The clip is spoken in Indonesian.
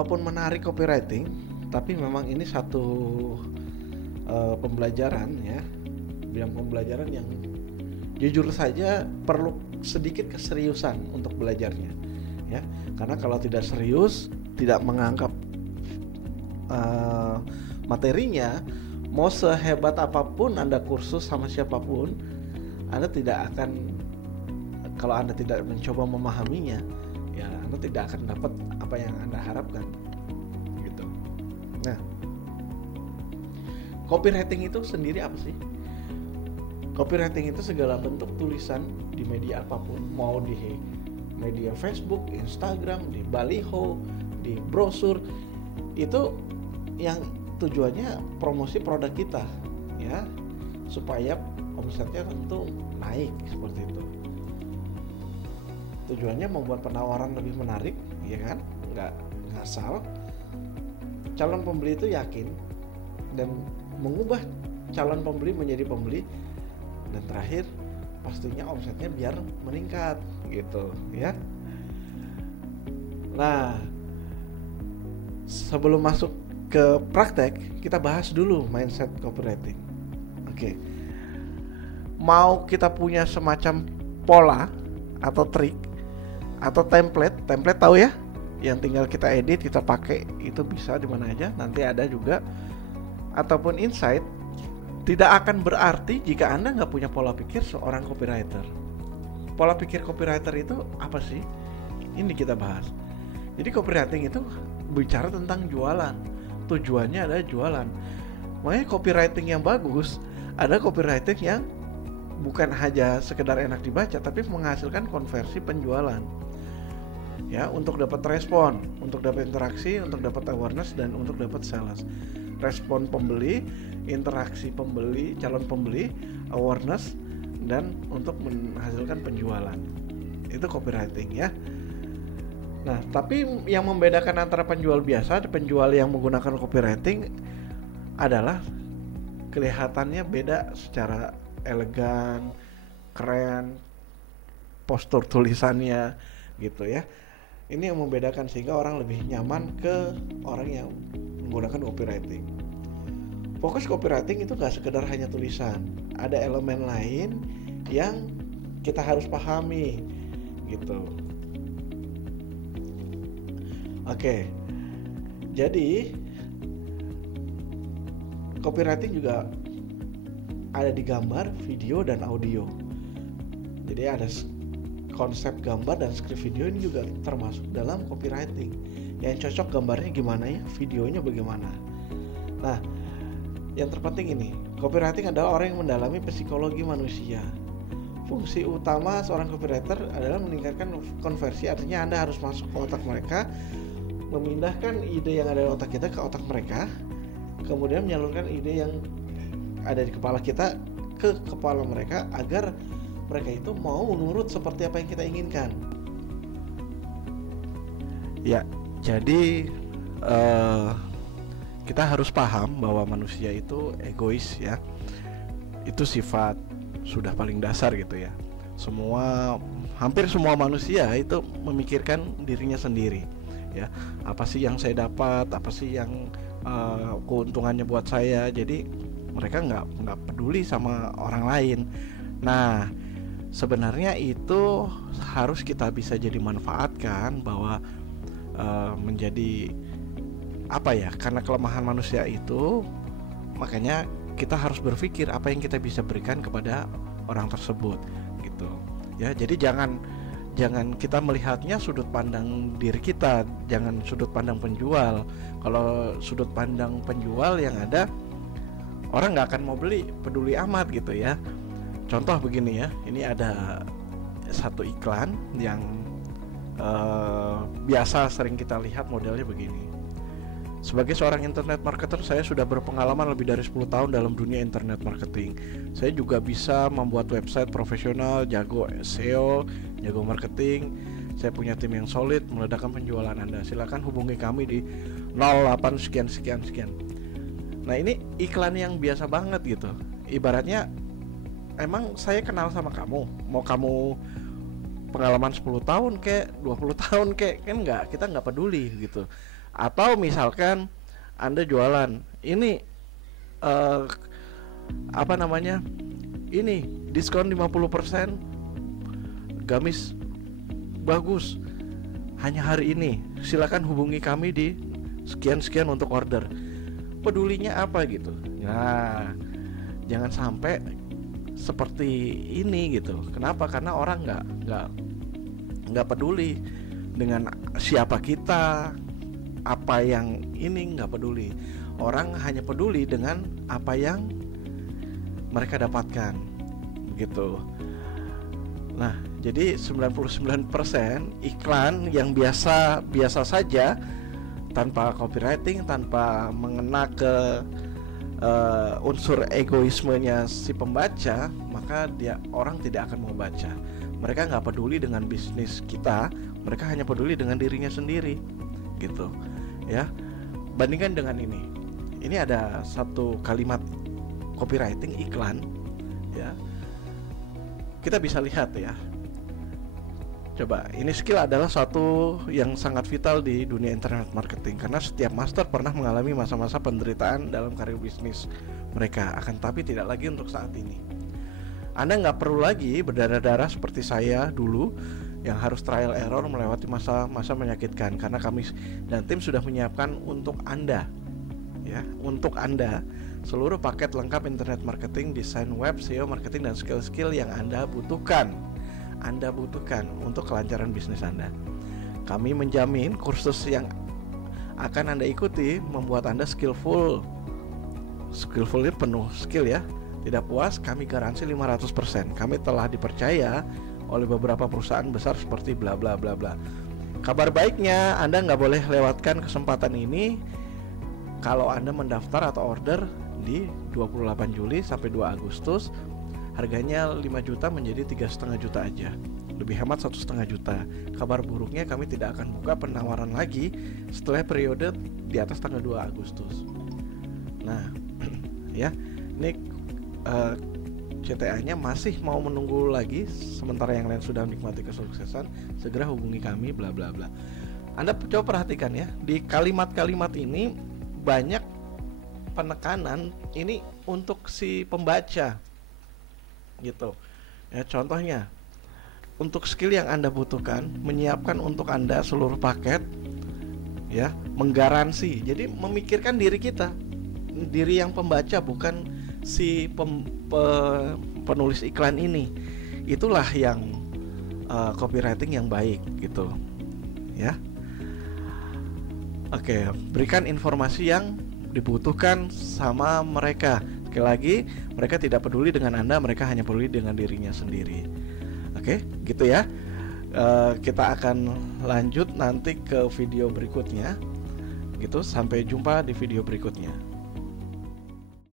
walaupun menarik copywriting, tapi memang ini satu pembelajaran ya, bidang pembelajaran yang jujur saja perlu sedikit keseriusan untuk belajarnya ya, karena kalau tidak serius, tidak menganggap materinya, mau sehebat apapun Anda kursus sama siapapun, Anda tidak akan, kalau Anda tidak mencoba memahaminya, ya Anda tidak akan dapat apa yang Anda harapkan gitu. Nah, copywriting itu sendiri apa sih? Copywriting itu segala bentuk tulisan di media apapun, mau di media Facebook, Instagram, di baliho, di brosur, itu yang tujuannya promosi produk kita ya, supaya omsetnya tentu naik seperti itu. Tujuannya membuat penawaran lebih menarik, ya kan? Nggak ngasal. Calon pembeli itu yakin dan mengubah calon pembeli menjadi pembeli, dan terakhir pastinya omsetnya biar meningkat gitu ya. Nah, sebelum masuk ke praktek, kita bahas dulu mindset copywriting. Oke. Mau kita punya semacam pola atau trik atau template tahu ya, yang tinggal kita edit, kita pakai, itu bisa di mana aja, nanti ada juga, ataupun insight. Tidak akan berarti jika Anda nggak punya pola pikir seorang copywriter. Pola pikir copywriter itu apa sih? Ini kita bahas. Jadi copywriting itu bicara tentang jualan. Tujuannya adalah jualan. Makanya copywriting yang bagus, ada copywriting yang bukan hanya sekedar enak dibaca, tapi menghasilkan konversi penjualan. Ya, untuk dapat respon, untuk dapat interaksi, untuk dapat awareness, dan untuk dapat sales. Respon pembeli, interaksi pembeli, calon pembeli, awareness, dan untuk menghasilkan penjualan. Itu copywriting ya. Nah, tapi yang membedakan antara penjual biasa dan penjual yang menggunakan copywriting adalah kelihatannya beda secara elegan, keren, postur tulisannya gitu ya. Ini yang membedakan, sehingga orang lebih nyaman ke orang yang menggunakan copywriting. Fokus copywriting itu gak sekedar hanya tulisan, ada elemen lain yang kita harus pahami gitu. Oke, jadi copywriting juga ada di gambar, video, dan audio. Jadi ada konsep gambar dan skrip video, ini juga termasuk dalam copywriting. Yang cocok gambarnya gimana ya, videonya bagaimana. Nah, yang terpenting ini, copywriting adalah orang yang mendalami psikologi manusia. Fungsi utama seorang copywriter adalah meningkatkan konversi, artinya Anda harus masuk ke otak mereka, memindahkan ide yang ada di otak kita ke otak mereka, kemudian menyalurkan ide yang ada di kepala kita ke kepala mereka, agar mereka itu mau nurut seperti apa yang kita inginkan. Ya, jadi kita harus paham bahwa manusia itu egois ya. Itu sifat sudah paling dasar gitu ya. Hampir semua manusia itu memikirkan dirinya sendiri ya. Apa sih yang saya dapat, apa sih yang keuntungannya buat saya. Jadi mereka nggak peduli sama orang lain. Nah, sebenarnya itu harus kita bisa jadi manfaatkan, bahwa menjadi apa ya, karena kelemahan manusia itu, makanya kita harus berpikir apa yang kita bisa berikan kepada orang tersebut gitu ya. Jadi jangan kita melihatnya sudut pandang diri kita, jangan sudut pandang penjual. Kalau sudut pandang penjual, yang ada orang nggak akan mau beli, peduli amat gitu ya. Contoh begini ya, ini ada satu iklan yang biasa sering kita lihat, modelnya begini. Sebagai seorang internet marketer, saya sudah berpengalaman lebih dari 10 tahun dalam dunia internet marketing. Saya juga bisa membuat website profesional, jago SEO, jago marketing. Saya punya tim yang solid, meledakkan penjualan Anda. Silakan hubungi kami di 08 sekian. Nah, ini iklan yang biasa banget gitu. Ibaratnya, emang saya kenal sama kamu, mau kamu pengalaman 10 tahun kek, 20 tahun kek, kan enggak, kita enggak peduli gitu. Atau misalkan Anda jualan ini apa namanya, ini diskon 50%, gamis bagus hanya hari ini, silakan hubungi kami di sekian-sekian untuk order. Pedulinya apa gitu. Nah, jangan sampai seperti ini gitu. Kenapa? Karena orang nggak peduli dengan siapa kita, apa yang ini, nggak peduli. Orang hanya peduli dengan apa yang mereka dapatkan gitu. Nah, jadi 99% iklan yang biasa saja, tanpa copywriting, tanpa mengena ke unsur egoismenya si pembaca, maka orang tidak akan mau baca. Mereka nggak peduli dengan bisnis kita, mereka hanya peduli dengan dirinya sendiri, gitu ya. Bandingkan dengan ini ada satu kalimat copywriting iklan ya, kita bisa lihat ya. Coba, ini skill adalah suatu yang sangat vital di dunia internet marketing, karena setiap master pernah mengalami masa-masa penderitaan dalam karir bisnis mereka, akan tapi tidak lagi untuk saat ini. Anda nggak perlu lagi berdarah-darah seperti saya dulu yang harus trial error melewati masa-masa menyakitkan, karena kami dan tim sudah menyiapkan untuk Anda ya, untuk Anda seluruh paket lengkap internet marketing, desain web, SEO, marketing, dan skill-skill yang Anda butuhkan untuk kelancaran bisnis Anda. Kami menjamin kursus yang akan Anda ikuti membuat Anda skillful ini penuh skill ya. Tidak puas, kami garansi 500%. Kami telah dipercaya oleh beberapa perusahaan besar seperti bla bla bla bla. Kabar baiknya, Anda nggak boleh lewatkan kesempatan ini. Kalau Anda mendaftar atau order di 28 Juli sampai 2 Agustus, harganya 5 juta menjadi 3,5 juta aja, lebih hemat 1,5 juta. Kabar buruknya, kami tidak akan buka penawaran lagi setelah periode di atas tanggal 2 Agustus. Nah ya, ini CTA-nya masih mau menunggu lagi, sementara yang lain sudah menikmati kesuksesan. Segera hubungi kami bla bla bla. Anda coba perhatikan ya, di kalimat-kalimat ini banyak penekanan ini untuk si pembaca gitu ya. Contohnya, untuk skill yang Anda butuhkan, menyiapkan untuk Anda seluruh paket ya, menggaransi. Jadi memikirkan diri kita, diri yang pembaca, bukan si penulis iklan ini. Itulah yang copywriting yang baik gitu ya. Oke, berikan informasi yang dibutuhkan sama mereka. Sekali lagi, mereka tidak peduli dengan Anda, mereka hanya peduli dengan dirinya sendiri. Oke, gitu ya. Kita akan lanjut nanti ke video berikutnya. Gitu, sampai jumpa di video berikutnya.